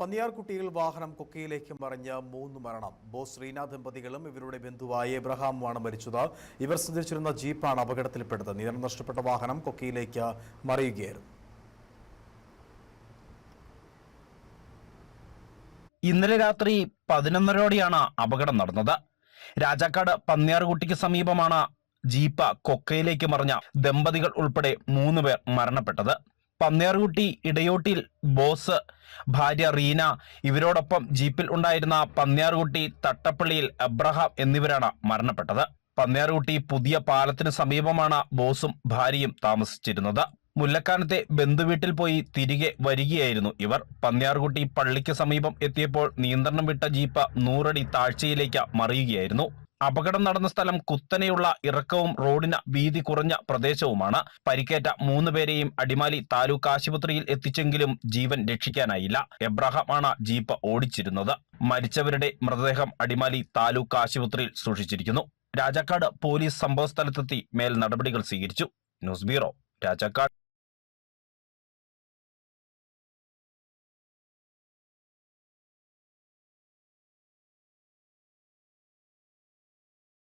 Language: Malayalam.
പന്നിയാർകുട്ടിയിൽ വാഹനം കൊക്കയിലേക്ക് മറിഞ്ഞ് 3 മരണം. ബോസ് റീന ദമ്പതികളും ഇവരുടെ ബന്ധുവായ എബ്രഹാമുമാണ് മരിച്ചത്. ഇവർ സഞ്ചരിച്ചിരുന്ന ജീപ്പാണ് അപകടത്തിൽപ്പെട്ടത്. നിയന്ത്രണം നഷ്ടപ്പെട്ട വാഹനം കൊക്കയിലേക്ക് മറിയുകയായിരുന്നു. ഇന്നലെ രാത്രി 11:30ഓടെയാണ് അപകടം നടന്നത്. രാജാക്കാട് പന്നിയാർകുട്ടിക്ക് സമീപമാണ് ജീപ്പ് കൊക്കയിലേക്ക് മറിഞ്ഞ ദമ്പതികൾ ഉൾപ്പെടെ 3 പേർ മരണപ്പെട്ടത്. പന്നിയാർകുട്ടി ഇടയോട്ടിൽ ബോസ്, ഭാര്യ റീന, ഇവരോടൊപ്പം ജീപ്പിൽ ഉണ്ടായിരുന്ന പന്നിയാർകുട്ടി തട്ടപ്പള്ളിയിൽ എബ്രഹാം എന്നിവരാണ് മരണപ്പെട്ടത്. പന്നിയാർകുട്ടി പുതിയ പാലത്തിന് സമീപമാണ് ബോസും ഭാര്യയും താമസിച്ചിരുന്നത്. മുല്ലക്കാനത്തെ ബന്ധുവീട്ടിൽ പോയി തിരികെ വരികയായിരുന്നു ഇവർ. പന്നിയാർകുട്ടി പള്ളിക്ക് സമീപം എത്തിയപ്പോൾ നിയന്ത്രണം വിട്ട ജീപ്പ് 100 അടി താഴ്ചയിലേക്ക് മറിയുകയായിരുന്നു. അപകടം നടന്ന സ്ഥലം കുത്തനെയുള്ള ഇറക്കവും റോഡിന് വീതി കുറഞ്ഞ പ്രദേശവുമാണ്. പരിക്കേറ്റ 3 പേരെയും അടിമാലി താലൂക്ക് ആശുപത്രിയിൽ എത്തിച്ചെങ്കിലും ജീവൻ രക്ഷിക്കാനായില്ല. എബ്രഹാമാണ് ജീപ്പ് ഓടിച്ചിരുന്നത്. മരിച്ചവരുടെ മൃതദേഹം അടിമാലി താലൂക്ക് ആശുപത്രിയിൽ സൂക്ഷിച്ചിരിക്കുന്നു. രാജാക്കാട് പോലീസ് സംഭവസ്ഥലത്തെത്തി മേൽ നടപടികൾ സ്വീകരിച്ചു. News bureau, Rajakkad.